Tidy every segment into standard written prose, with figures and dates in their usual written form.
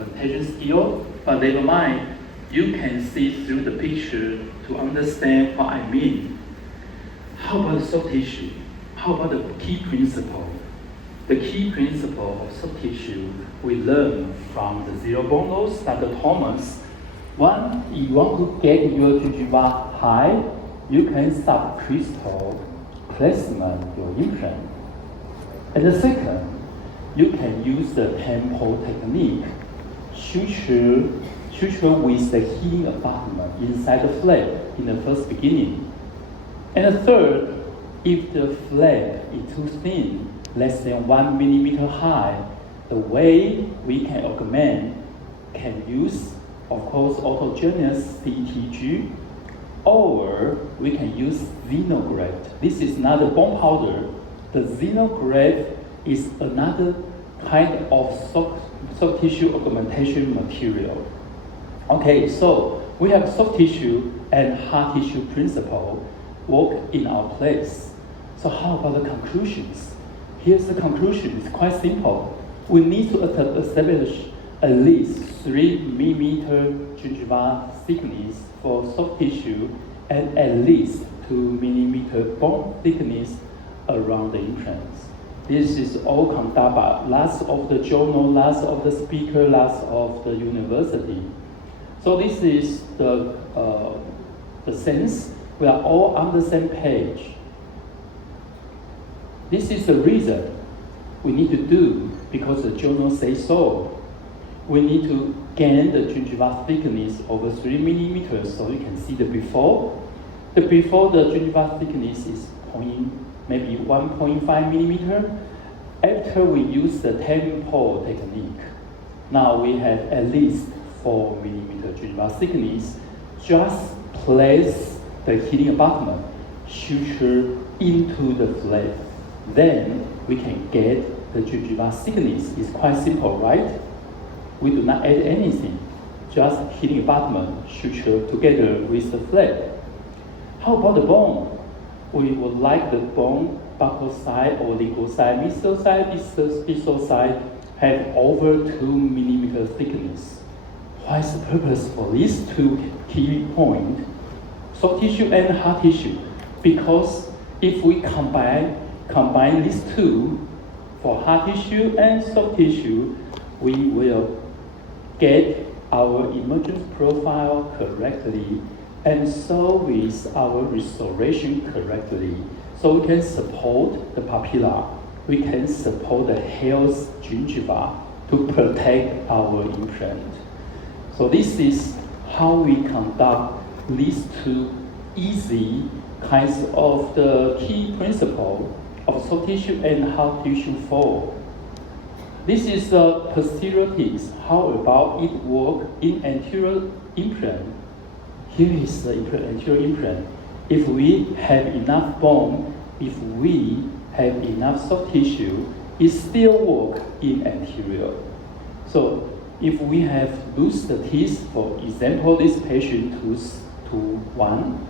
augmentation skill, but never mind, you can see through the picture to understand what I mean. How about the soft tissue? How about the key principle? The key principle of soft tissue we learn from the zero bone loss, Dr. Thomas. One, you want to get your gingiva high, you can subcrystal placement your implant. And the second, you can use the tempo technique, suture with the healing abutment inside the flap in the first beginning. And the third, if the flap is too thin, less than 1 millimeter high, the way we can augment can use, of course, autogenous CTG, or we can use xenograft. This is not a bone powder. The xenograft is another kind of soft tissue augmentation material. Okay, so we have soft tissue and hard tissue principle work in our place. So how about the conclusions? Here's the conclusion. It's quite simple. We need to establish at least 3 millimeter gingiva thickness for soft tissue and at least 2 millimeter bone thickness around the implants. This is all conducted by lots of the journal, lots of the speaker, lots of the university. So this is the sense. We are all on the same page. This is the reason we need to do because the journal says so. We need to gain the gingiva thickness over 3 millimeters so you can see the before. The before the gingiva thickness is maybe 1.5 millimeter. After we use the tempo technique, now we have at least 4 millimeter gingiva thickness. Just place the healing abutment, suture into the flap. Then we can get the gingiva thickness. It's quite simple, right? We do not add anything, just healing abutment, suture together with the flap. How about the bone? We would like the bone, buccal side or lingual side, medial side, distal side, have over 2 millimeter thickness. What is the purpose for these two key points? Soft tissue and hard tissue. Because if we combine these two, for hard tissue and soft tissue, we will get our emergence profile correctly and so with our restoration correctly. So we can support the papilla, we can support the health gingiva to protect our implant. So this is how we conduct these two easy kinds of the key principle of soft tissue and hard tissue fall. This is the posterior piece. How about it work in anterior implant? Here is the anterior implant. If we have enough bone, if we have enough soft tissue, it still work in anterior. So if we have lose the teeth, for example, this patient tooth to 1,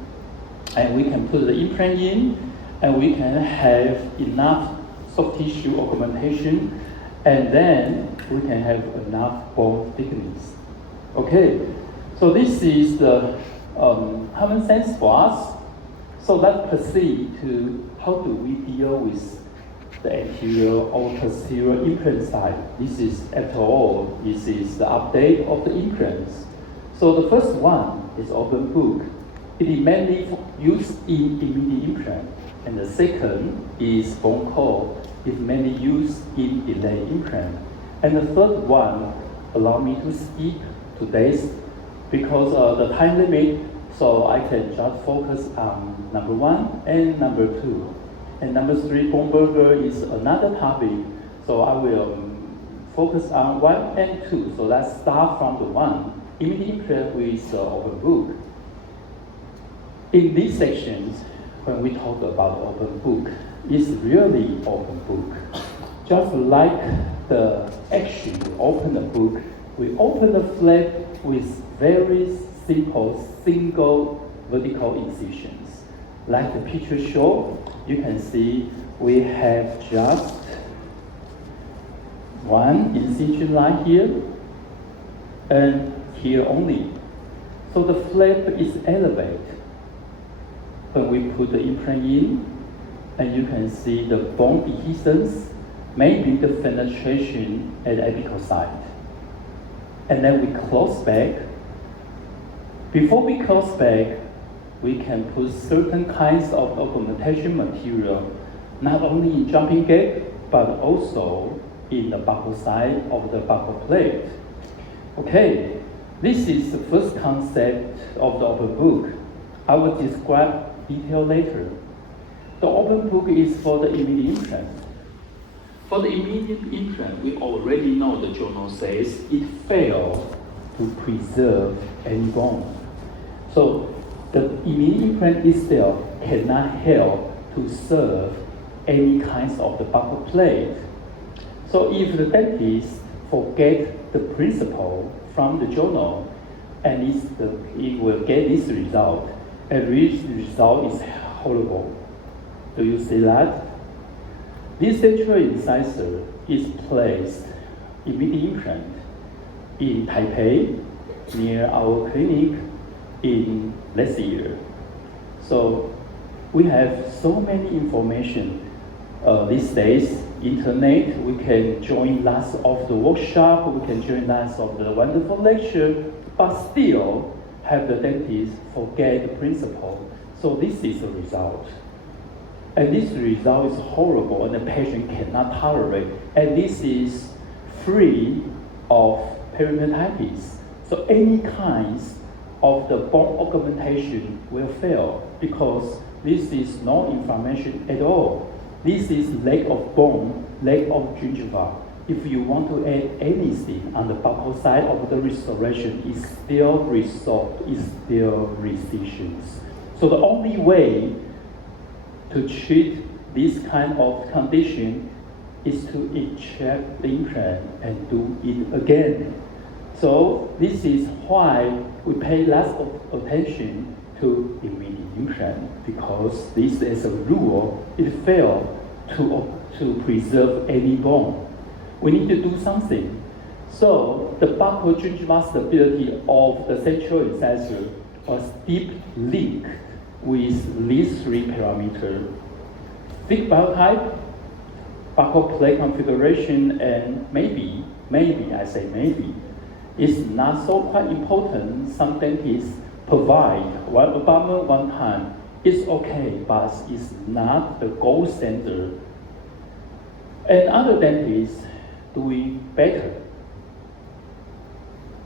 and we can put the implant in, and we can have enough soft tissue augmentation, and then we can have enough bone thickness. Okay, so this is the common sense for us. So let's proceed to how do we deal with the anterior or posterior implant side. This is, after all, this is the update of the implants. So the first one is open book. It is mainly used in immediate implant. And the second is bone core. It's mainly used in delay implant. And the third one, allow me to skip today's because of the time limit, so I can just focus on number 1 and number 2. And number 3, bone burger, is another topic, so I will focus on 1 and 2. So let's start from the 1, immediate implant with the open book. In these sections, when we talk about open book, it's really open book. Just like the action, we open the book, we open the flap with very simple single vertical incisions. Like the picture show, you can see we have just one incision line here, and here only. So the flap is elevated. When we put the implant in, and you can see the bone adhesions, maybe the penetration at the apical site. And then we close back. Before we close back, we can put certain kinds of augmentation material, not only in jumping gap, but also in the buccal side of the buccal plate. Okay, this is the first concept of the open book. I will describe detail later. The open book is for the immediate implant. For the immediate implant, we already know the journal says it failed to preserve any bone. So the immediate implant itself cannot help to serve any kinds of the buccal plate. So if the dentist forget the principle from the journal, and it will get this result, and this result is horrible. Do you see that? This central incisor is placed immediate implant in Taipei, near our clinic in last year. So we have so many information these days. Internet, we can join lots of the workshop, we can join lots of the wonderful lecture, but still have the dentist forget the principle. So this is the result. And this result is horrible and the patient cannot tolerate. And this is free of peritonitis. So any kinds of the bone augmentation will fail because this is no inflammation at all. This is lack of bone, lack of gingiva. If you want to add anything on the buccal side of the restoration, it's still resolved, it's still recessions. So the only way to treat this kind of condition is to eject the implant and do it again. So this is why we pay lots of attention to immediate implant, because this is a rule, it failed to preserve any bone. We need to do something. So the buccal gingiva stability of the central incisor was deep linked with these three parameters: thick biotype, buccal plate configuration, and maybe, I say maybe, it's not so quite important. Some dentists provide one abutment one time. It's okay, but it's not the gold standard. And other dentists doing better.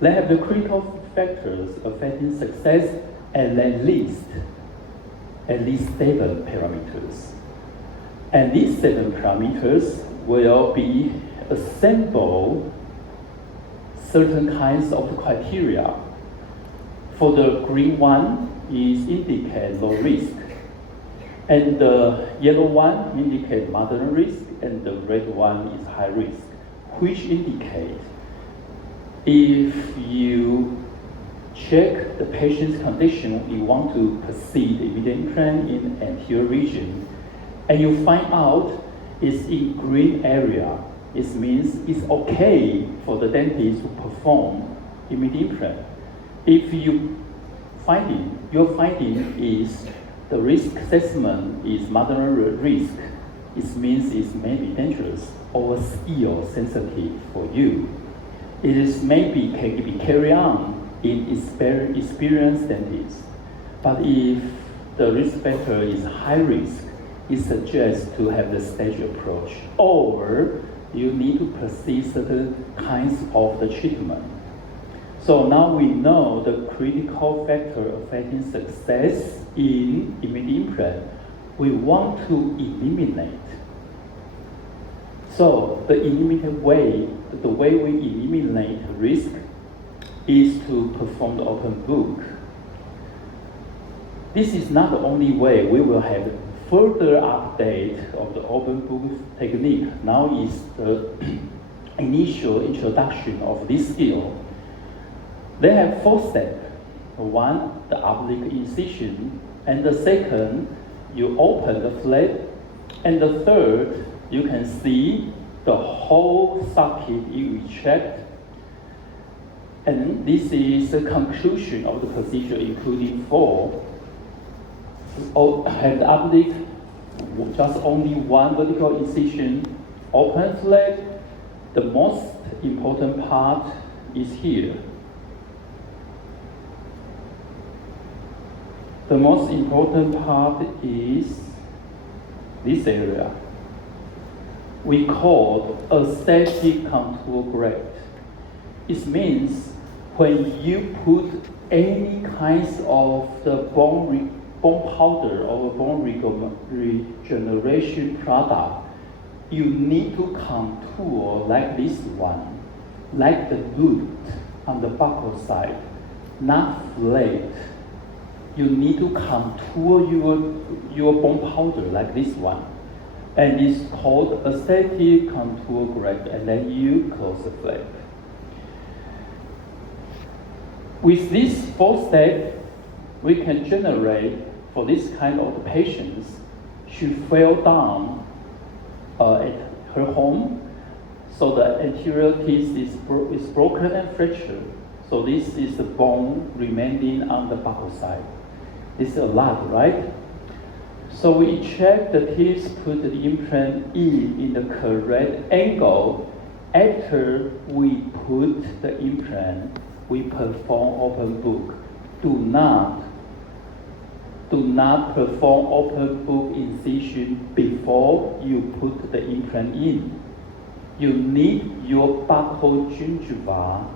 They have the critical factors affecting success and at least 7 parameters. And these 7 parameters will be assembled certain kinds of criteria. For the green one is indicate low risk, and the yellow one indicate moderate risk, and the red one is high risk, which indicate if you check the patient's condition, you want to proceed immediate implant in anterior region, and you find out it's in green area, it means it's okay for the dentist to perform immediate implant. If your finding is the risk assessment is moderate risk, it means it may be dangerous or skill sensitive for you. It is maybe can be carried on in experienced dentists. But if the risk factor is high risk, it suggests to have the stage approach, or you need to proceed certain kinds of the treatment. So now we know the critical factor affecting success in immediate implant. We want to eliminate. So the way we eliminate risk is to perform the open book. This is not the only way. We will have further update of the open book technique. Now is the initial introduction of this skill. They have 4 steps. One, the oblique incision, and the second, you open the flap, and the third, you can see the whole socket you retract. And this is the conclusion of the procedure, including 4. Hand uplift, just only one vertical incision, open flap. The most important part is here. The most important part is this area. We call aesthetic contour graft. It means when you put any kinds of the bone powder or bone regeneration product, you need to contour like this one, like the root on the buccal side, not flat. You need to contour your bone powder like this one. And it's called aesthetic contour graft, and then you close the flap. With these 4 steps, we can generate, for this kind of patients, she fell down at her home, so the anterior teeth is broken and fractured. So this is the bone remaining on the buccal side. This is a lot, right? So we check the teeth, put the implant in the correct angle. After we put the implant, we perform open book. Do not perform open book incision before you put the implant in. You need your buccal gingiva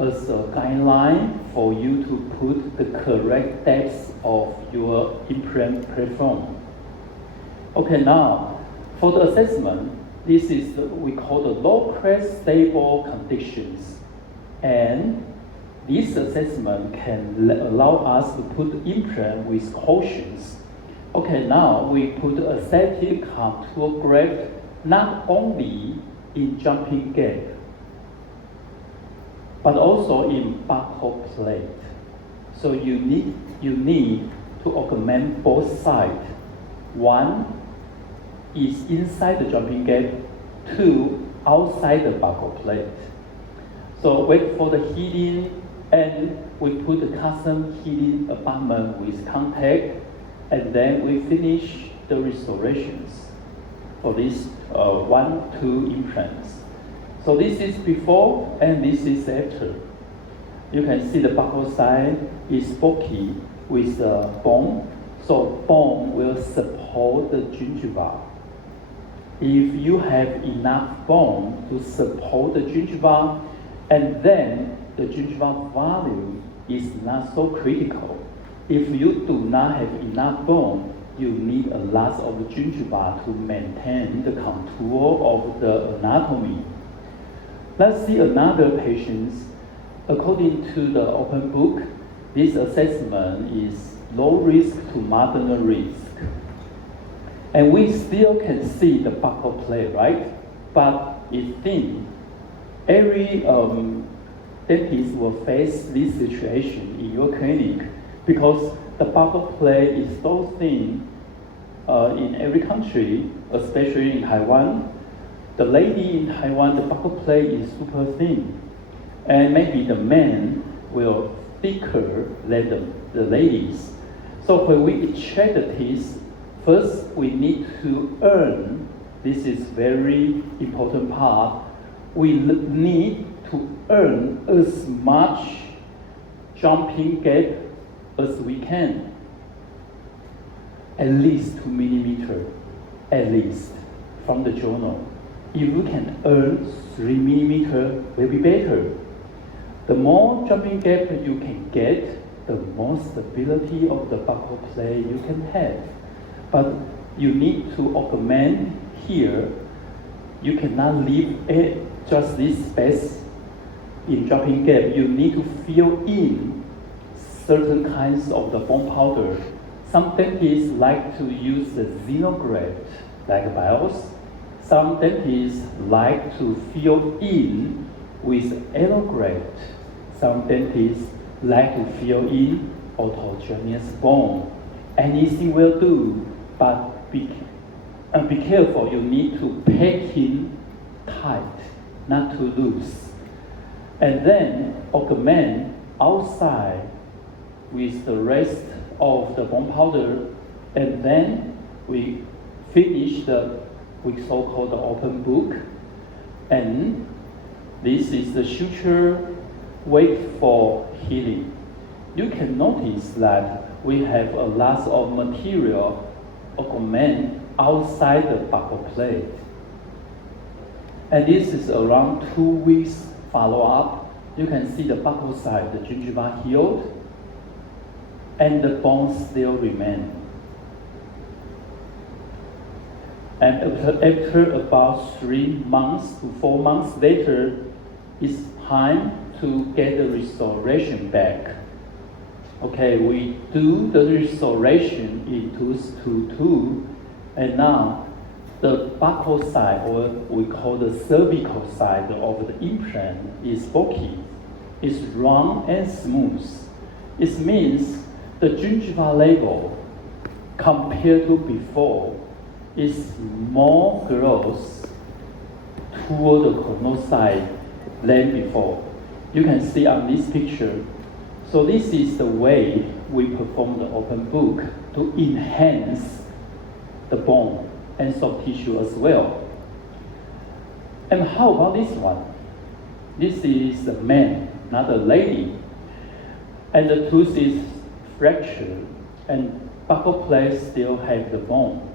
as a guideline for you to put the correct depth of your implant platform. Okay, now for the assessment, this is we call the low crest stable conditions, and this assessment can allow us to put implant with cautions. Okay, now we put aesthetic contour graft not only in jumping gap, but also in buccal plate. So you need to augment both sides. One is inside the jumping gap, 2 outside the buccal plate. So wait for the healing, and we put the custom healing abutment with contact, and then we finish the restorations for these 1-2 implants. So this is before and this is after. You can see the buccal side is bulky with bone, so bone will support the gingiva. If you have enough bone to support the gingiva, and then the gingiva volume is not so critical. If you do not have enough bone, you need a lot of gingiva to maintain the contour of the anatomy. Let's see another patient. According to the open book, this assessment is low risk to moderate risk. And we still can see the buccal plate, right? But it's thin. Every dentist will face this situation in your clinic because the buccal plate is so thin in every country, especially in Taiwan. The lady in Taiwan, the buccal plate is super thin. And maybe the men will thicker than the ladies. So when we check the teeth, first we need to earn, this is very important part, we need to earn as much jumping gap as we can. At least 2 millimeters, at least, from the journal. If you can earn 3 millimeters, will be better. The more jumping gap you can get, the more stability of the buccal plate you can have. But you need to augment here. You cannot leave just this space in jumping gap. You need to fill in certain kinds of the bone powder. Some dentists like to use the xenograft, like BIOS. Some dentists like to fill in with allograft. Some dentists like to fill in autogenous bone. Anything will do, but be careful. You need to pack in tight, not too loose. and then augment outside with the rest of the bone powder, and then we finish the we so-called the open book, and this is the suture wait for healing. You can notice that we have a lot of material augment outside the buccal plate. And this is around 2 weeks follow-up. You can see the buccal side, the gingiva healed, and the bones still remain. And after about 3 months to 4 months later, it's time to get the restoration back. Okay, we do the restoration in tooth to 2, and now the buccal side, or we call the cervical side of the implant, is bulky. It's round and smooth. It means the gingiva level compared to before is more growth toward the coronal side than before. You can see on this picture. So this is the way we perform the open book to enhance the bone and soft tissue as well. And how about this one? This is a man, not a lady. And the tooth is fractured, and buccal plate still have the bone.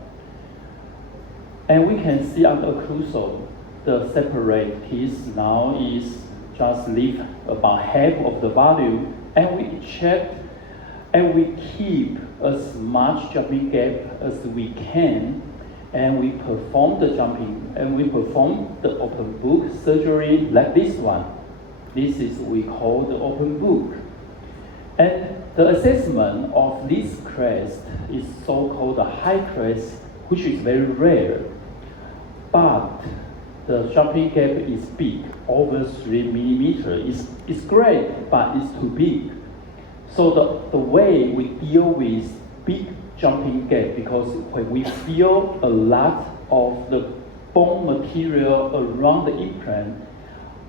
And we can see on the occlusal, the separate teeth now is just leave about half of the volume, and we check and we keep as much jumping gap as we can, and we perform the jumping, and we perform the open book surgery like this one. This is we call the open book. And the assessment of this crest is so-called the high crest, which is very rare. But the jumping gap is big, over 3 millimeters. It's great, but it's too big. So the way we deal with big jumping gap, because when we feel a lot of the bone material around the implant,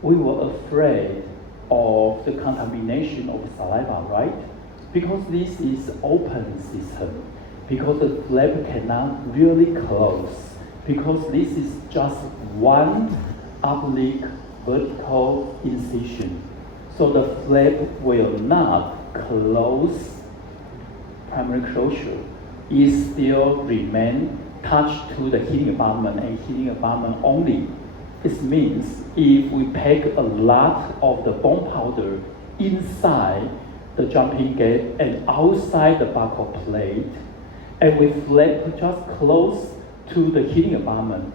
we were afraid of the contamination of saliva, right? Because this is open system, because the flap cannot really close, because this is just one oblique vertical incision. So the flap will not close primary closure. It still remain touched to the healing abutment and healing abutment only. It means if we pack a lot of the bone powder inside the jumping gap and outside the buccal plate, and we flap just close to the healing abutment,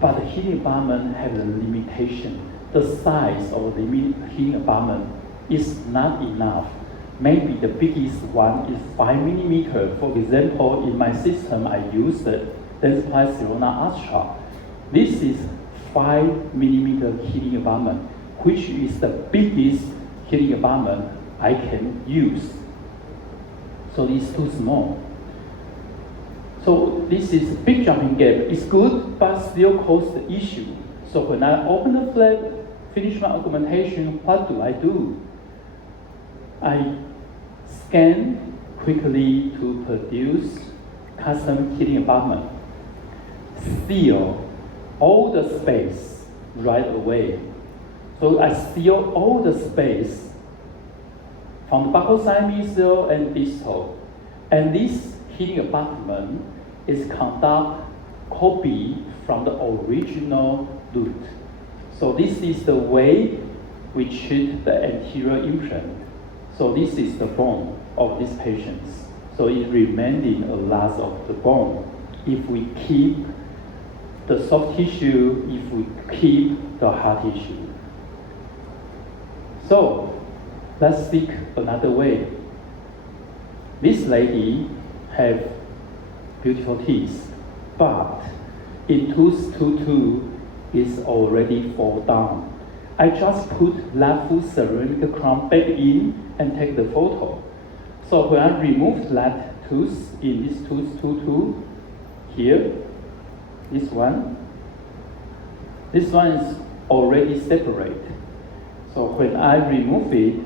but the healing abutment has a limitation. The size of the healing abutment is not enough. Maybe the biggest one is 5 millimeters. For example, in my system, I use the Dentsply Sirona Ultra. This is 5 millimeter healing abutment, which is the biggest healing abutment I can use. So it's too small. So this is big jumping gap. It's good, but still cause the issue. So when I open the flap, finish my augmentation, what do? I scan quickly to produce custom healing abutment. Seal all the space right away. So I seal all the space from the buccal side mesial and distal. And this healing abutment is conduct copy from the original root. So this is the way we treat the anterior implant. So this is the bone of these patients. So it remaining a lot of the bone. If we keep the soft tissue, if we keep the hard tissue. So let's speak another way. This lady have beautiful teeth, but in tooth 2 is already fall down. I just put left full ceramic crown back in and take the photo. So when I removed that tooth in this tooth 2 here, this one is already separate. So when I remove it,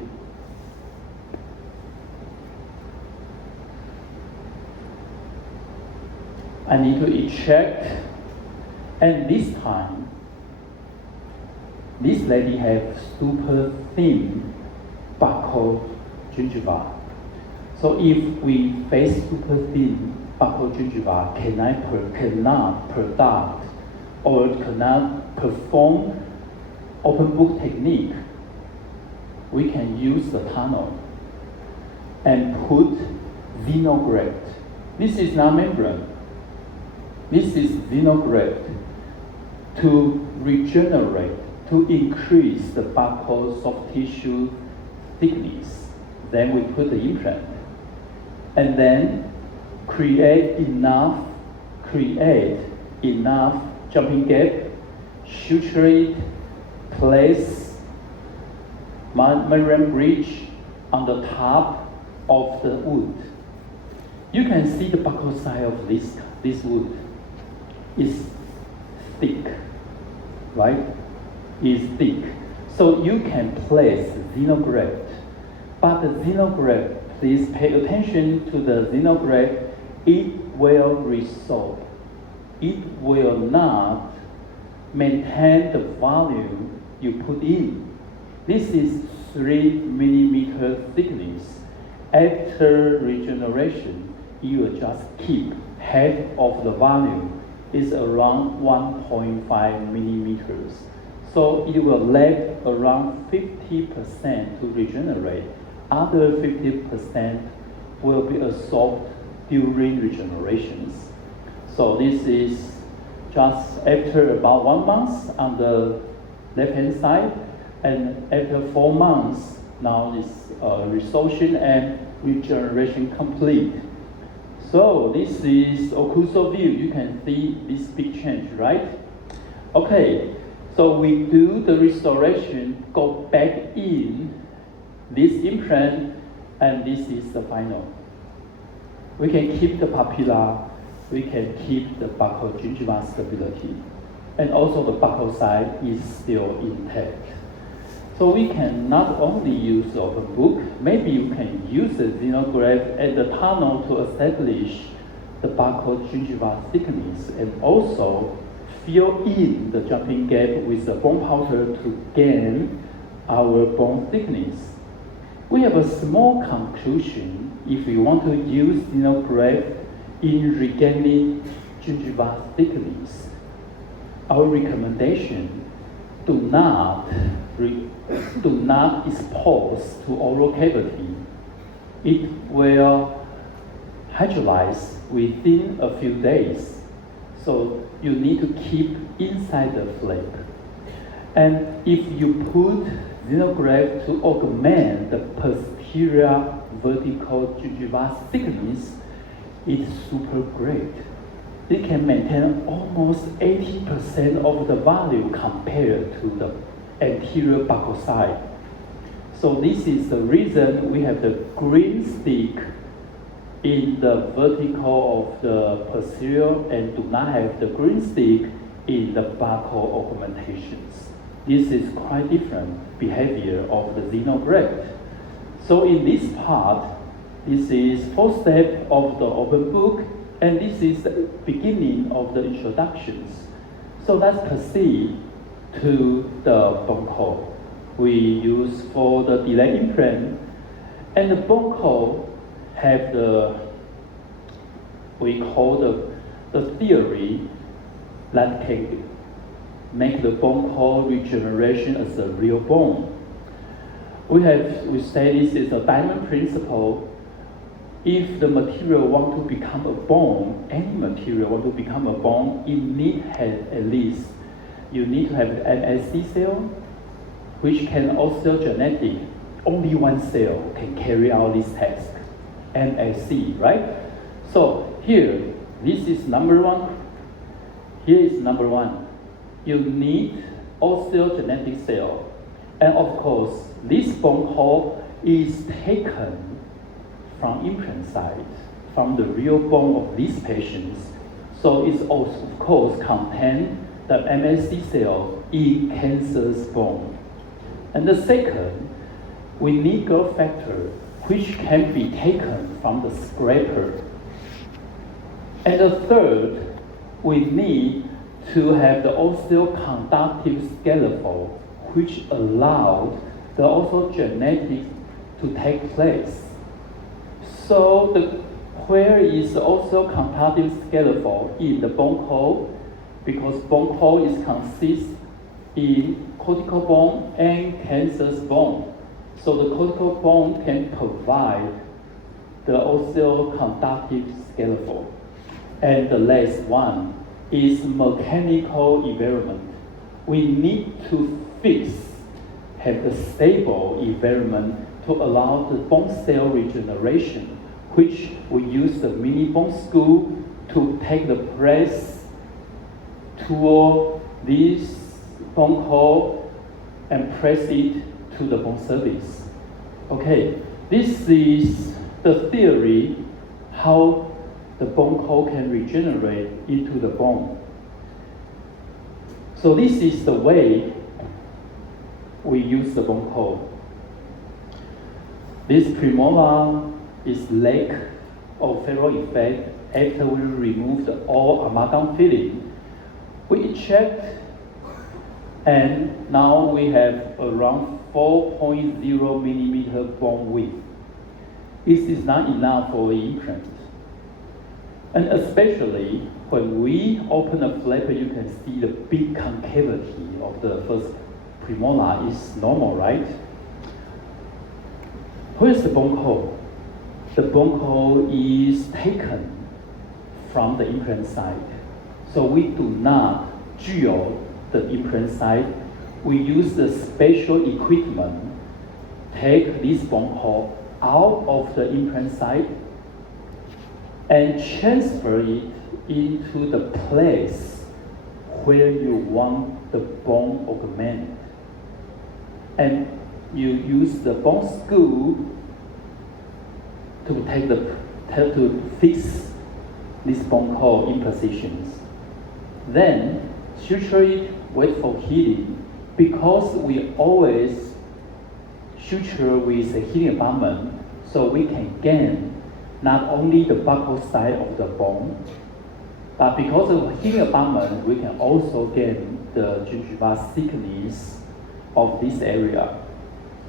I need to eject, and this time, this lady have super thin buccal gingiva. So if we face super thin buccal gingiva, cannot product or cannot perform open book technique, we can use the tunnel and put xenograft. This is not membrane. This is xenograft to regenerate, to increase the buccal soft tissue thickness. Then we put the implant. And then create enough jumping gap, suture it, place membrane bridge on the top of the wood. You can see the buccal side of this wood is thick, right? Is thick. So you can place xenograft. But the xenograft, please pay attention to the xenograft, it will resolve. It will not maintain the volume you put in. This is 3 millimeter thickness. After regeneration, you will just keep half of the volume is around 1.5 millimeters. So it will left around 50% to regenerate. Other 50% will be absorbed during regenerations. So this is just after about 1 month on the left-hand side, and after 4 months, now this resorption and regeneration complete. So this is occlusal view. You can see this big change, right? Okay, so we do the restoration, go back in this implant, and this is the final. We can keep the papilla, we can keep the buccal gingiva stability, and also the buccal side is still intact. So we can not only use the open book, maybe you can use the xenograft and the tunnel to establish the buccal gingiva thickness, and also fill in the jumping gap with the bone powder to gain our bone thickness. We have a small conclusion if we want to use xenograft in regaining gingiva thickness. Our recommendation, do not expose to oral cavity. It will hydrolyze within a few days. So you need to keep inside the flap. And if you put xenograft to augment the posterior vertical gingiva thickness, it's super great. It can maintain almost 80% of the value compared to the anterior buccal side. So this is the reason we have the green stick in the vertical of the posterior and do not have the green stick in the buccal augmentations. This is quite different behavior of the xenograft. So in this part, this is 4th step of the open book, and this is the beginning of the introductions. So let's proceed to the bone core we use for the delay implant. And the bone core have we call the theory that can make the bone core regeneration as a real bone. We say this is a diamond principle. If the material want to become a bone, any material want to become a bone, it need have at least, you need to have the MSC cell, which can also genetic. Only one cell can carry out this task, MSC, right? So here, this is number one. Here is number one. You need osteogenetic cell. And of course, this bone core is taken from implant side, from the real bone of these patients. So it's also, of course, contain the MSC cell in cancer's bone. And the second, we need growth factor, which can be taken from the scraper. And the third, we need to have the osteoconductive scaffold, which allowed the orthogenetics to take place. So where is the osteoconductive scaffold in the bone core? Because bone core is consist in cortical bone and cancellous bone. So the cortical bone can provide the osteoconductive scaffold. And the last one is mechanical environment. We need to have the stable environment to allow the bone cell regeneration, which we use the mini bone screw to take the press toward this bone core and press it to the bone surface. Okay, this is the theory how the bone core can regenerate into the bone. So this is the way we use the bone core. This premolar is lack of ferro effect after we removed all amalgam filling. We eject, and now we have around 4.0 millimeter bone width. This is not enough for the implant. And especially when we open the flap, you can see the big concavity of the first premolar is normal, right? Where's the bone core? The bone core is taken from the implant site. So we do not drill the implant site. We use the special equipment, take this bone core out of the implant site and transfer it into the place where you want the bone augment. And you use the bone screw to fix this bone core in positions. Then suture it, wait for healing. Because we always suture with a healing abutment, so we can gain not only the buccal side of the bone, but because of healing abutment, we can also gain the gingiva thickness of this area.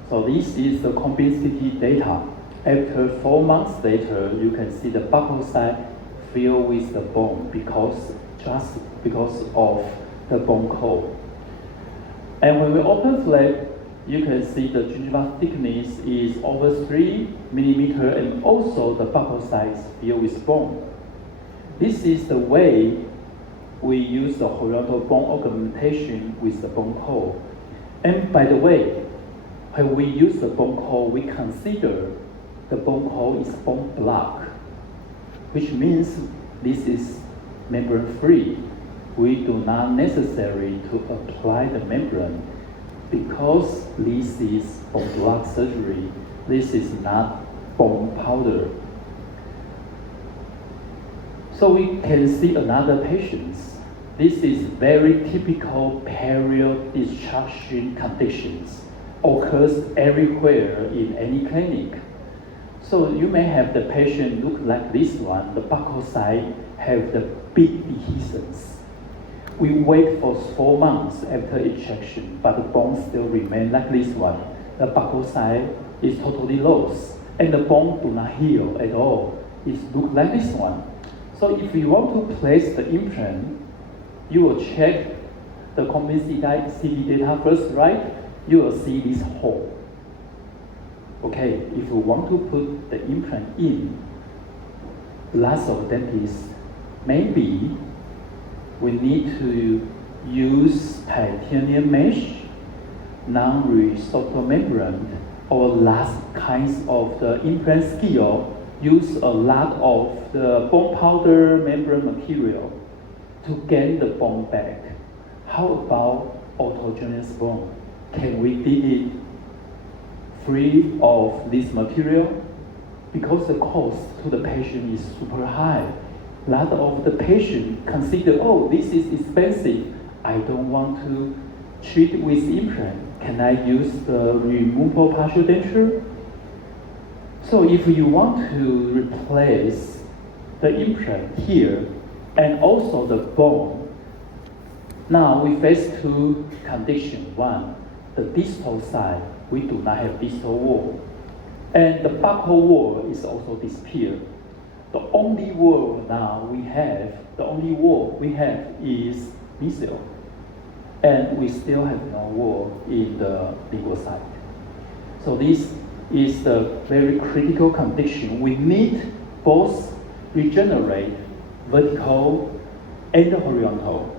So this is the compensity data. After 4 months later, you can see the buccal side filled with the bone just because of the bone core. And when we open flap, you can see the gingiva thickness is over 3 millimeter, and also the buccal side is filled with bone. This is the way we use the horizontal bone augmentation with the bone core. And by the way, when we use the bone core, we consider the bone core is bone block, which means this is membrane free. We do not necessary to apply the membrane because this is bone block surgery. This is not bone powder. So we can see another patient. This is very typical peri-distraction conditions. Occurs everywhere in any clinic. So you may have the patient look like this one. The buccal side have the big dehiscence. We wait for 4 months after ejection, but the bone still remain like this one. The buccal side is totally lost, and the bone do not heal at all. It look like this one. So if you want to place the implant, you will check the compensity data first, right? You will see this hole. Okay, if you want to put the implant in, lots of dentists, maybe we need to use titanium mesh, non-resorptive membrane, or last kinds of the implant skill, use a lot of the bone powder membrane material to gain the bone back. How about autogenous bone? Can we dig it free of this material? Because the cost to the patient is super high. A lot of the patient consider, oh, this is expensive. I don't want to treat with implant. can I use the removable partial denture? So if you want to replace the implant here and also the bone, now we face two conditions. One, the distal side, we do not have distal wall. And the buccal wall is also disappeared. The only wall we have is mesial. And we still have no wall in the lingual side. So this is the very critical condition. We need both regenerate vertical and horizontal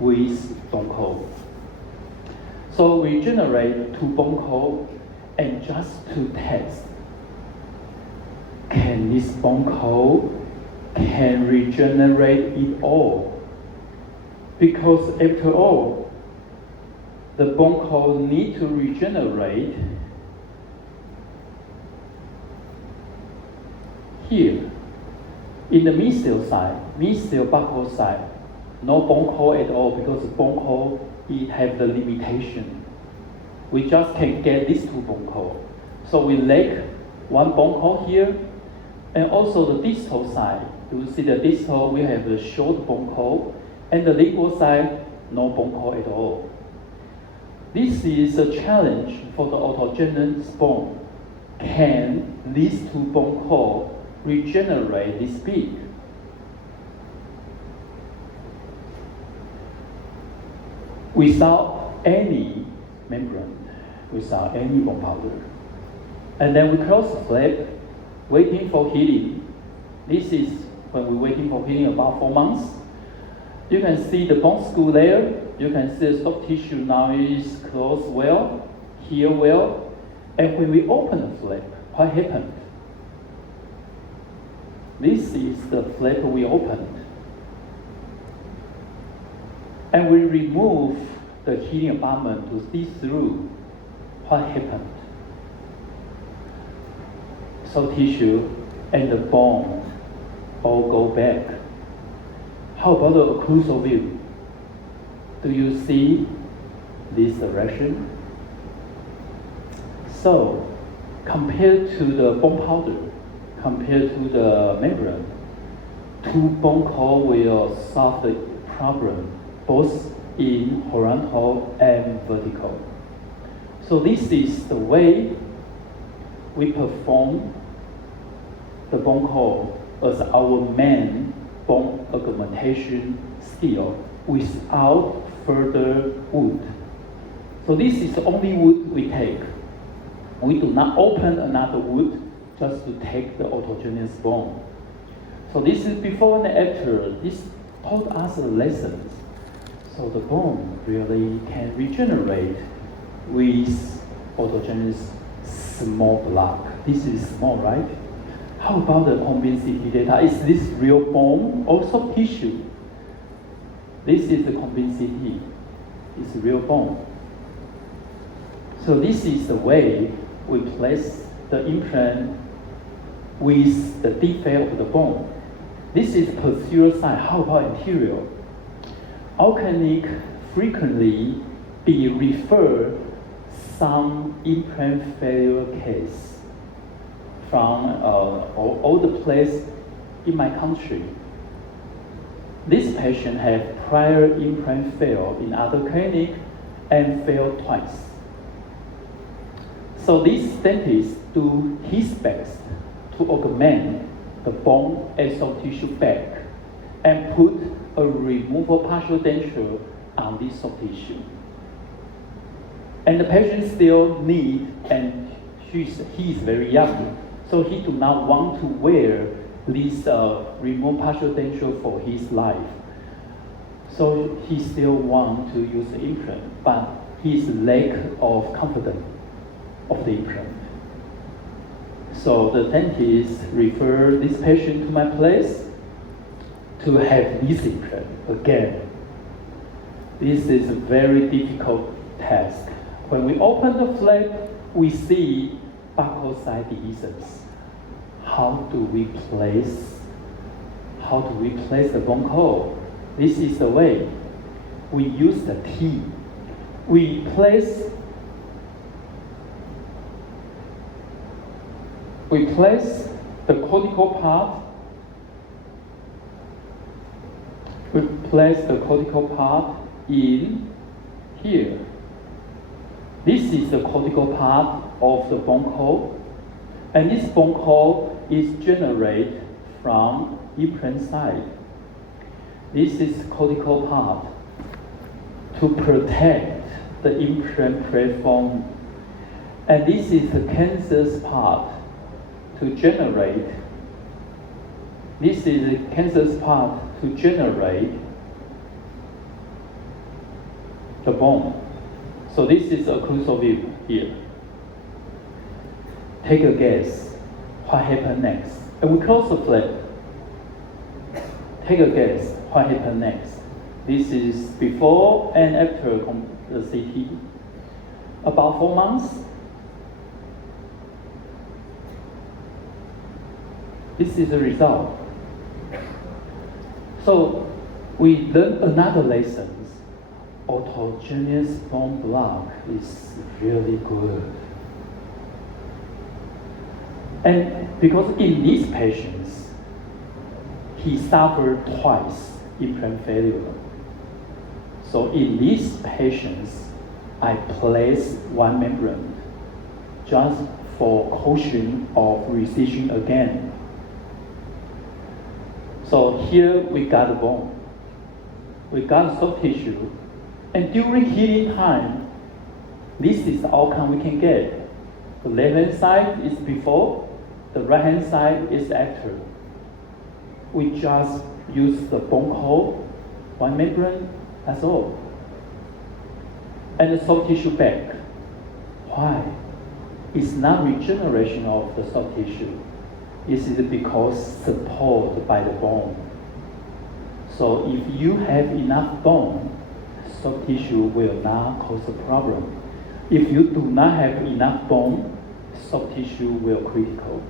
with bone cold. So we generate two bone cold and just to test, can this bone cold can regenerate it all? Because after all, the bone cold need to regenerate here. In the mesial side, mesial buccal side, no bone cold at all because bone cold it have the limitation. We just can get these two bone cold. So we lack one bone cold here, and also the distal side. You will see the distal we have a short bone cold, and the lingual side no bone cold at all. This is a challenge for the autogenous bone. Can these two bone cold regenerate this big? Without any membrane, without any bone powder. And then we close the flap, waiting for healing. This is when we're waiting for healing about 4 months. You can see the bone school there. You can see the soft tissue now is closed well, heal well. And when we open the flap, what happened? This is the flap we opened. And we remove the healing abutment to see through what happened. Soft tissue and the bone all go back. How about the occlusal view? Do you see this direction? So, compared to the bone powder, compared to the membrane, two bone cold will solve the problem both in horizontal and vertical. So this is the way we perform the bone cold as our main bone augmentation skill without further wood. So this is the only wood we take. We do not open another wood just to take the autogenous bone. So this is before and after. This taught us lessons. So the bone really can regenerate with autogenous small block. This is small, right? How about the convincing data? Is this real bone or soft tissue? This is the convincing. It's real bone. So this is the way we place the implant with the defect of the bone. This is posterior side. How about anterior? Our clinic frequently be referred some implant failure case from all the place in my country. This patient had prior implant failed in other clinic and failed twice. So this dentist do his best to augment the bone and soft tissue back and put a removable partial denture on this soft tissue. And the patient still need, and he is very young, so he do not want to wear this removable partial denture for his life. So he still want to use the implant, but his lack of confidence of the implant. So the dentist referred this patient to my place to have this implant again. This is a very difficult task. When we open the flap, we see buccal side divisions. How do we place the bone cold? This is the way. We use the T. We place we place the cortical part. We place the cortical part in here. This is the cortical part of the bone core, and this bone core is generated from implant side. This is cortical part to protect the implant platform, and this is the cancerous part to generate. This is the cancerous part to generate the bone. So this is a occlusal view here. Take a guess what happened next. And we close the flap. Take a guess what happened next. This is before and after the CT. About 4 months. This is the result. So we learned another lesson. Autogenous bone block is really good. And because in these patients, he suffered twice implant failure. So in these patients, I place one membrane just for caution of recession again. So here we got the bone, we got soft tissue, and during healing time, this is the outcome we can get. The left-hand side is before, the right-hand side is after. We just use the bone core, one membrane, that's all. And the soft tissue back. Why? It's not regeneration of the soft tissue. This is because supported by the bone. So if you have enough bone, soft tissue will not cause a problem. If you do not have enough bone, soft tissue will critical.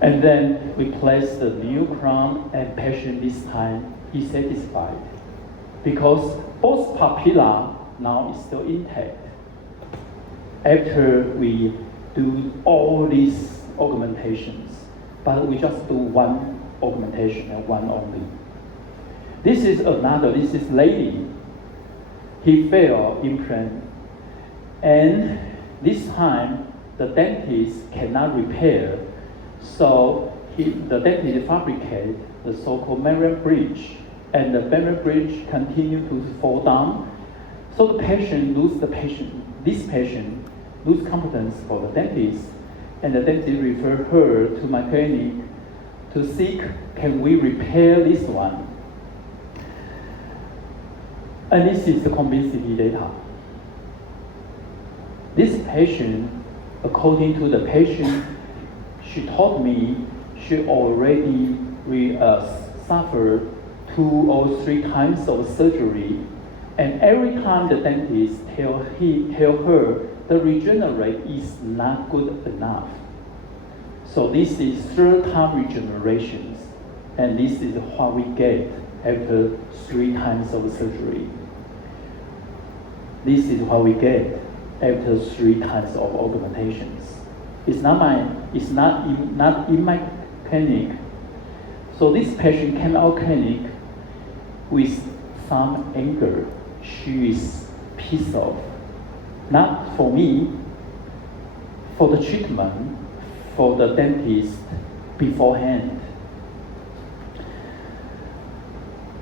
And then we place the new crown, and patient this time is satisfied because both papilla now is still intact. After we do all these augmentations, but we just do one augmentation and one only. This is lady. He failed implant, and this time the dentist cannot repair, so the dentist fabricate the so-called membrane bridge, and the membrane bridge continue to fall down. So this patient lose confidence for the dentist, and the dentist refer her to my clinic to seek, can we repair this one? And this is the convincing data. This patient, according to the patient, she told me she already suffered 2 or 3 times of surgery, and every time the dentist tell her the regenerate is not good enough. So this is 3rd time regenerations, and this is what we get after 3 times of surgery. This is what we get after 3 times of augmentations. It's not in my clinic. So this patient came out clinic with some anger. She is pissed off. Not for me, for the treatment, for the dentist beforehand.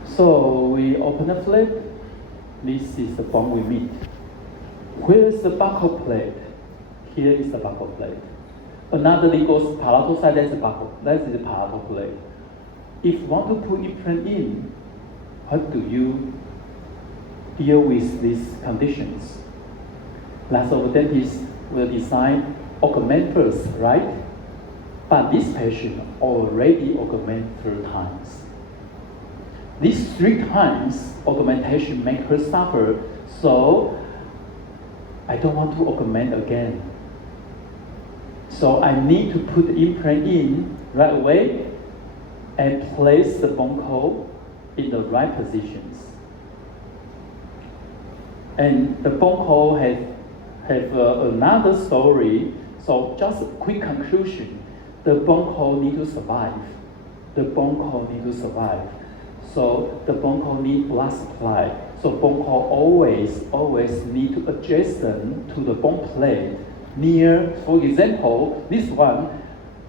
So we open the flap. This is the bone we meet. Where is the buccal plate? Here is the buccal plate. Another legal palatal side, that's the buccal. That is the palatal plate. If you want to put implant in, how do you deal with these conditions? Lots of dentists will design augment first, right? But this patient already augment 3 times. These 3 times augmentation make her suffer, so I don't want to augment again. So I need to put the implant in right away and place the bone core in the right positions. And the bone core have another story. So just a quick conclusion, the bone core need to survive. The bone core need to survive. So the bone core need blood supply. So bone core always need to adjacent to the bone plate near, for example, this one,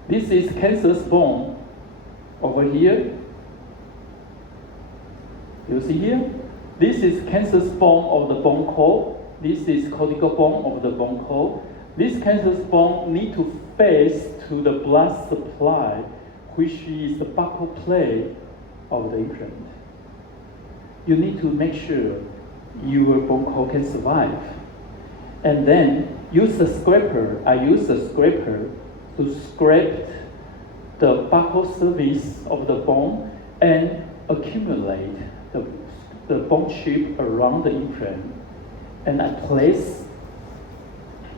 this is cancerous bone over here. You see here? This is cancerous bone of the bone core. This is cortical bone of the bone core. This cancerous bone need to face to the blood supply, which is the buccal plate of the implant. You need to make sure your bone core can survive. And then use the scraper. I use the scraper to scrape the buccal surface of the bone and accumulate the bone chip around the implant. And I place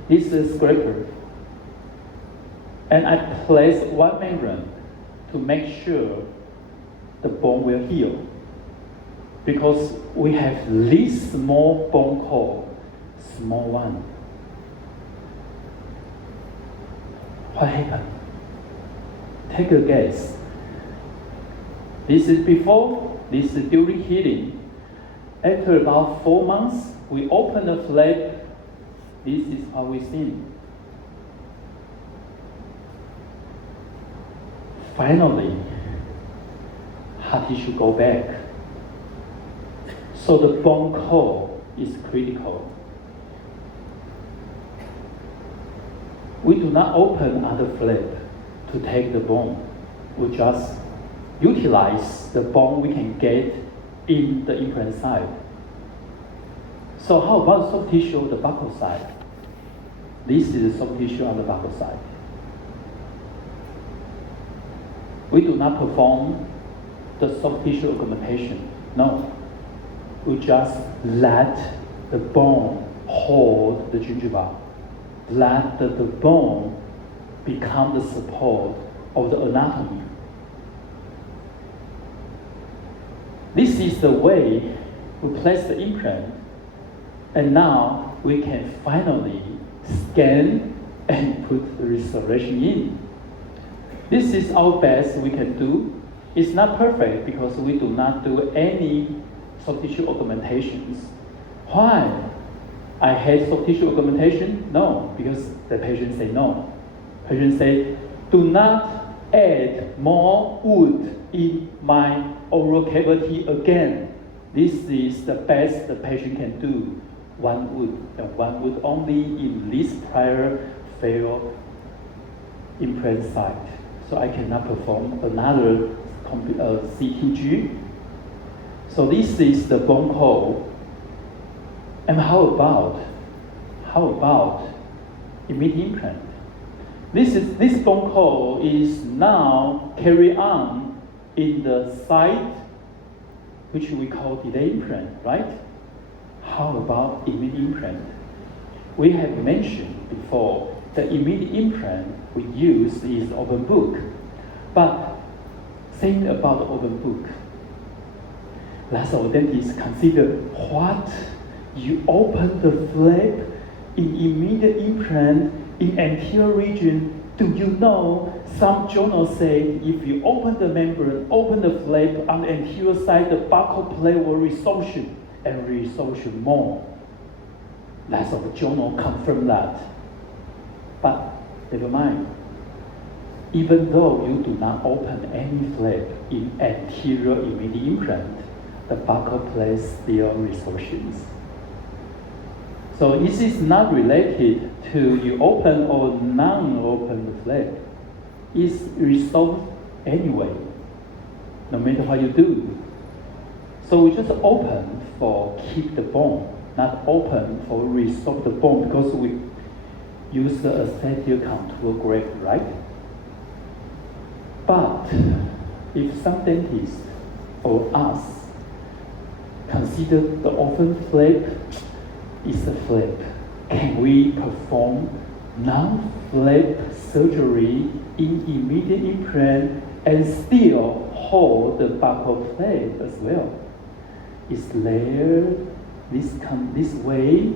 this scraper and I place one membrane to make sure the bone will heal. Because we have this small bone core, small one. What happened? Take a guess. This is before, this is during healing. After about 4 months, we open the flap. This is how we see. Finally, hard tissue go back. So the bone core is critical. We do not open other flap to take the bone. We just utilize the bone we can get in the implant side. So how about soft tissue on the buccal side? This is soft tissue on the buccal side. We do not perform the soft tissue augmentation. No. We just let the bone hold the gingiva. Let the bone become the support of the anatomy. This is the way we place the implant. And now we can finally scan and put the restoration in. This is our best we can do. It's not perfect because we do not do any soft tissue augmentations. Why? I hate soft tissue augmentation? No, because the patient say no. Patient say, do not add more wood in my oral cavity again. This is the best the patient can do. One wood, and one wood only in this prior failed implant site. So I cannot perform another CTG. So this is the bone core. And how about immediate implant? This bone core is now carried on in the site which we call delay implant, right? How about immediate implant? We have mentioned before the immediate implant we use is open book. But saying about the open book, lots of dentists consider what you open the flap in immediate implant in anterior region. Do you know some journals say if you open the membrane, open the flap on the anterior side, the buccal plate will resorption and resorption more. Lots of journals confirm that. But never mind. Even though you do not open any flap in anterior immediate implant, the buccal plate still resorptions. So this is not related to you open or non-open flap. It's resolved anyway, no matter what you do. So we just open for keep the bone, not open for resolve the bone because we use the aesthetic contour graft, right? But if some dentists or us consider the open flap is a flap, can we perform non-flap surgery in immediate implant and still hold the buccal plate as well? Is there this way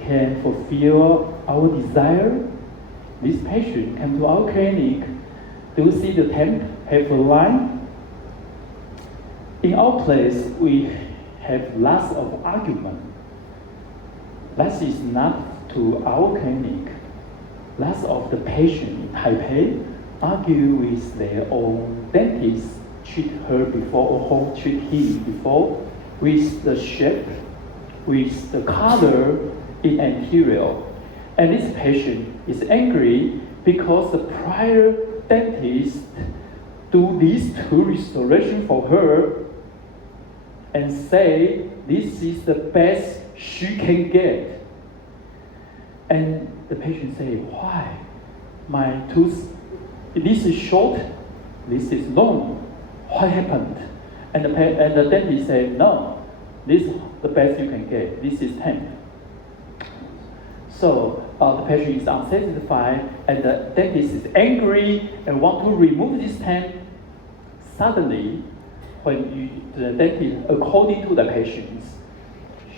can fulfill our desire? this patient came to our clinic. Do you see the temp have a line? In our place, we have lots of argument. That is not to our clinic. Lots of the patients in Taipei argue with their own dentist, treat her before or treat him before, with the shape, with the color in anterior. And this patient is angry because the prior dentist do these two restoration for her and say this is the best she can get. And the patient say, why? My tooth, this is short, this is long. What happened? And the dentist said, no, this is the best you can get. This is 10. So the patient is unsatisfied, and the dentist is angry and want to remove this 10. Suddenly, the dentist, according to the patients,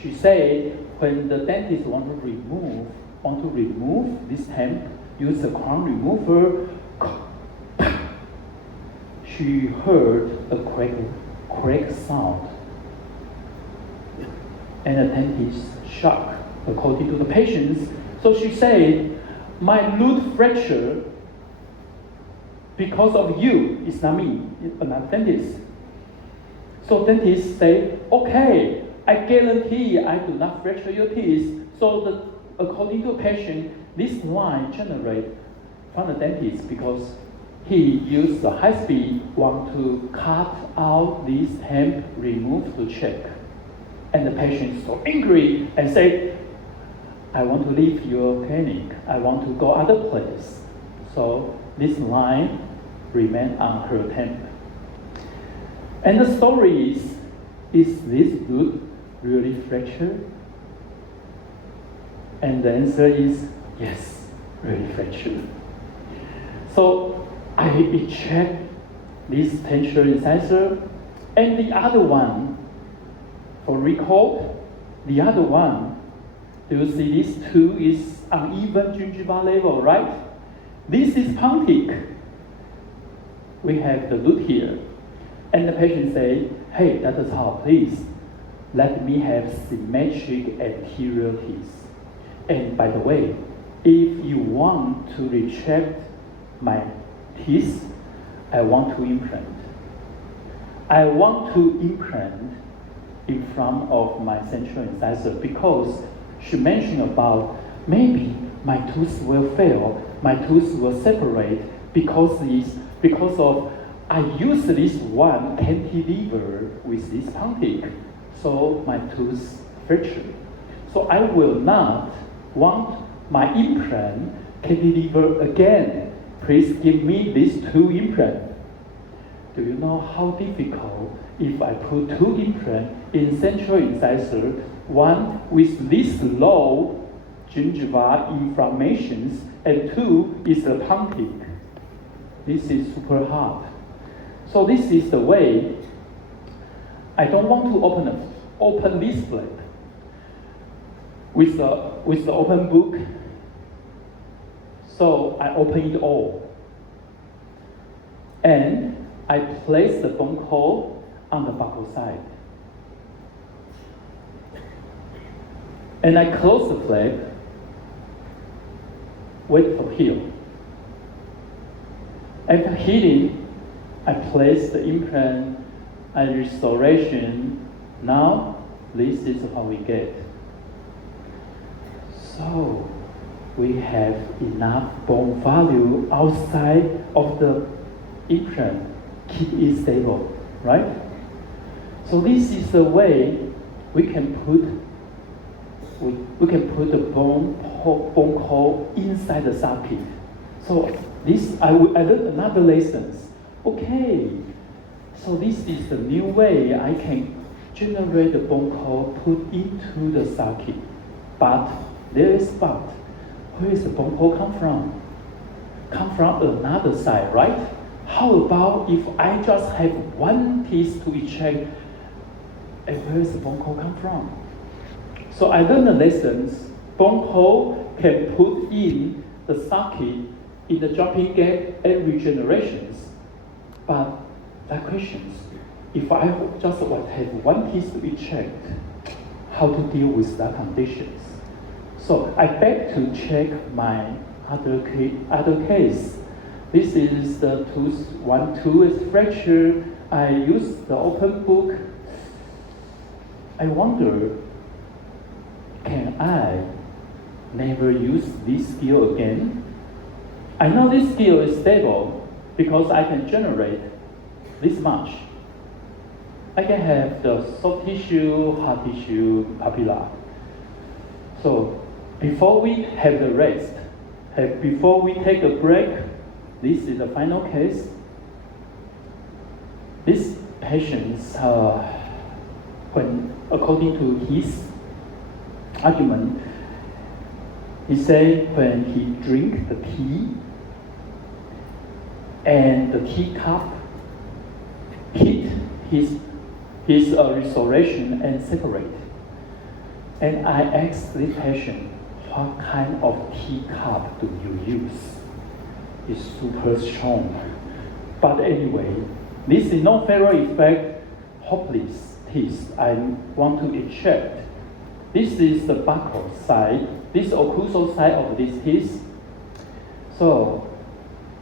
she said, when the dentist want to remove this 10, use the crown remover. She heard a crack sound, and the dentist shocked, according to the patients. So she said, my root fracture because of you. It's not me, it's another dentist. So dentist say, okay, I guarantee I do not fracture your teeth. So according to patient, this line generate from the dentist because he used the high speed, want to cut out this hemp, remove to check. And the patient is so angry and say, I want to leave your clinic. I want to go other place. So this line remain on her temp. And the story is this root really fractured? And the answer is yes, really fractured. So I eject this tension incisor, and the other one, for recall, the other one, do you see these two is uneven gingival level, right? This is punctic. We have the root here. And the patient say, hey, Dr. Tsao, please, let me have symmetric anterior teeth. And by the way, if you want to retract my teeth, I want to implant. I want to implant in front of my central incisor because she mentioned about maybe my tooth will fail, my tooth will separate because of I use this one cantilever with this punctic, so my tooth fractured. So I will not want my implant cantilever again. Please give me these two implants. Do you know how difficult if I put two implants in central incisor, one with this low gingival inflammations, and two is a punctic. This is super hard. So this is the way. I don't want to open this flap with the open book. So I open it all. And I place the bone core on the buccal side. And I close the flap, wait for heal. After healing, I place the implant and restoration. Now, this is how we get. So, we have enough bone value outside of the implant, keep it stable, right? So this is the way we can put the bone core inside the socket. So this I learned another lesson. Okay, so this is the new way I can generate the bone core put into the socket. But there is but. Where is the bone core come from? Come from another side, right? How about if I just have one piece to eject, and where is the bone core come from? So I learned the lessons. Bone core can put in the socket in the jumping gap every generations. But that questions, if I just want to have one piece to be checked, how to deal with that conditions. So I beg to check my other case. This is the tooth 1-2 is fracture. I use the open book. I wonder, can I never use this skill again? I know this skill is stable because I can generate this much. I can have the soft tissue, hard tissue, papilla. So before we have the rest, before we take a break, this is the final case. This patient, when according to his argument, he say when he drink the tea and the teacup hit his restoration and separate. And I asked this patient, what kind of teacup do you use? It's super strong. But anyway, this is not feral effect, hopeless teeth. I want to eject. This is the buccal side, this occlusal side of this teeth. So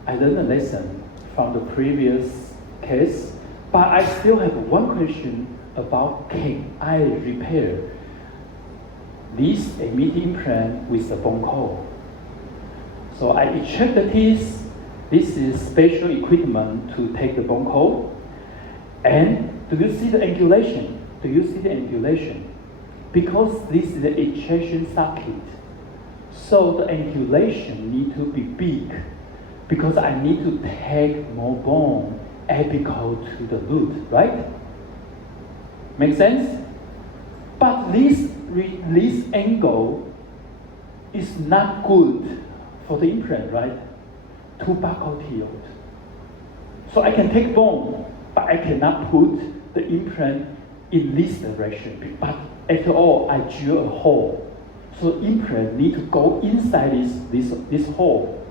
I learned a lesson from the previous case, but I still have one question about can I repair this admit implant with the bone core. So I eject the teeth. This is special equipment to take the bone core. And do you see the angulation? Do you see the angulation? Because this is the ejection socket, so the angulation need to be big because I need to take more bone apical to the root, right? Make sense? But this angle is not good for the implant, right? Too buccal tilt. So I can take bone, but I cannot put the implant in this direction. But after all, I drill a hole. So implant need to go inside this hole.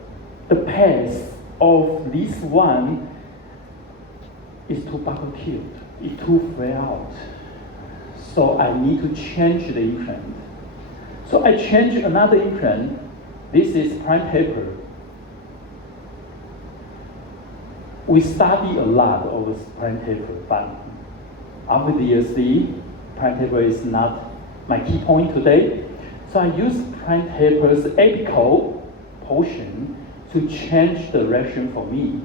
The path of this one is too buccal tilt. It's too flare out. So I need to change the implant. So I change another implant. This is prime taper. We study a lot of prime taper, but after DSD, prime taper is not my key point today. So I use prime taper's apical portion to change the direction for me.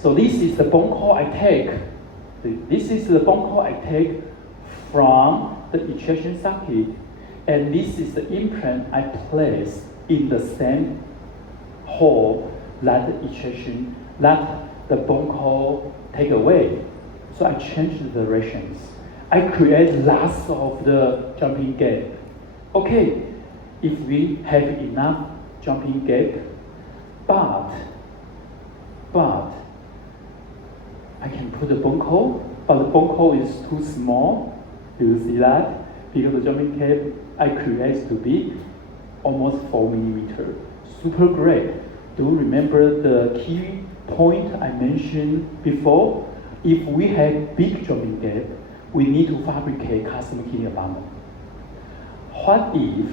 So this is the bone core I take. This is the bone core I take from the ejection socket, and this is the implant I place in the same hole that the bone core take away. So I change the directions. I create lots of the jumping gap. Okay, if we have enough jumping gap, but I can put the bone core, but the bone core is too small. Do you see that? Because the jumping gap I create to be almost 4 millimeters. Super great. Do you remember the key point I mentioned before? If we have big jumping gap, we need to fabricate custom kidney abutment. What if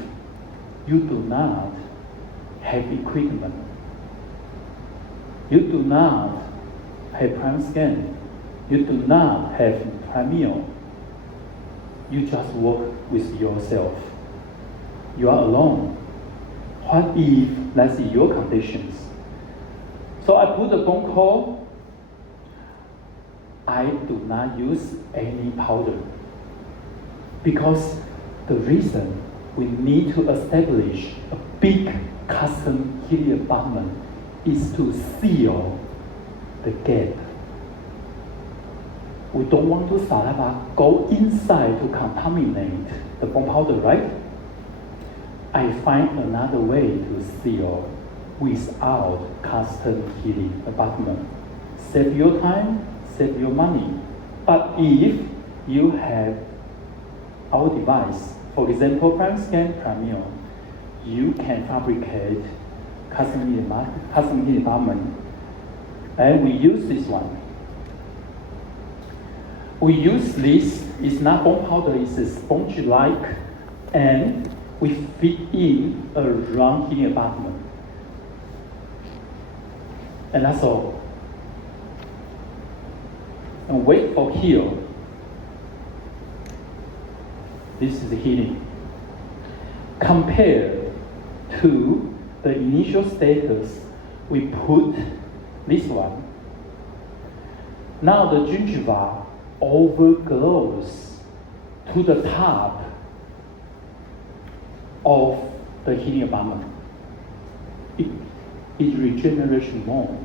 you do not have equipment? You do not have prime scan. You do not have premium. You just work with yourself. You are alone. What if that's your conditions? So I put the bone core. I do not use any powder because the reason we need to establish a big custom kidney abutment is to seal the gap. We don't want to saliva go inside to contaminate the bone powder, right? I find another way to seal without custom kidney abutment. Save your time, save your money. But if you have our device, for example, prime scan premium, you can fabricate custom heating abutment. And we use this one. We use this, it's not bone powder, it's a sponge-like, and we fit in a round heating abutment. And that's all. And wait for here. This is the heating. Compared to the initial status, we put this one. Now the gingiva overglows to the top of the heating abutment. It regenerates more.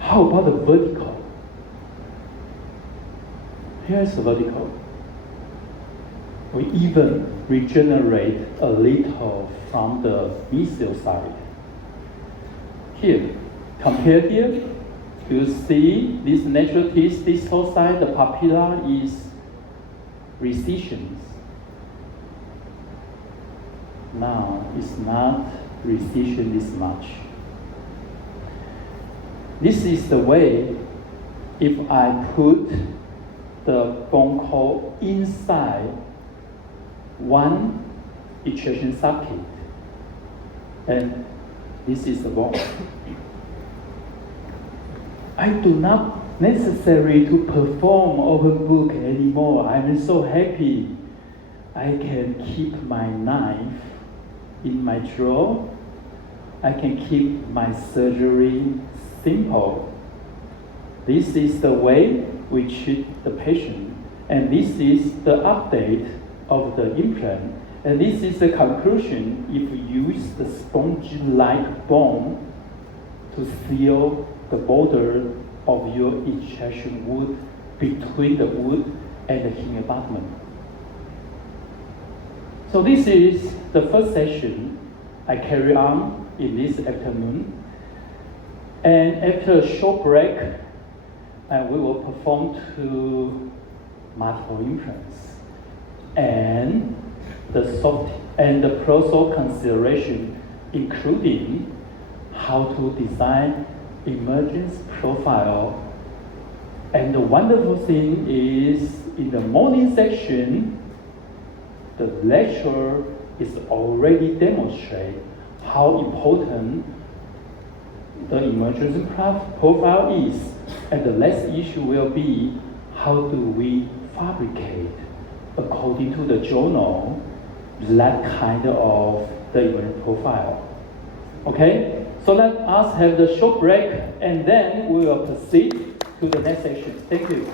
How about the vertical? Here's the vertical. We even regenerate a little from the mesial side. Here, compare here, you see this natural teeth distal side, the papilla is recessions. Now it's not recession this much. This is the way if I put the bone core inside one ejection socket, and this is the bone. I do not necessary to perform open book anymore. I'm so happy. I can keep my knife in my drawer. I can keep my surgery simple. This is the way we treat the patient, and this is the update of the implant, and this is the conclusion if you use the sponge-like bone to seal the border of your injection wound between the wood and the heating abutment. So this is the first session I carry on in this afternoon. And after a short break, we will perform 2 multiple implants. And the soft and the proso consideration, including how to design emergence profile. And the wonderful thing is, in the morning section, the lecturer is already demonstrate how important the emergence profile is, and the last issue will be how do we fabricate according to the journal that kind of the emergence profile. Okay, so let us have the short break, and then we will proceed to the next section. Thank you.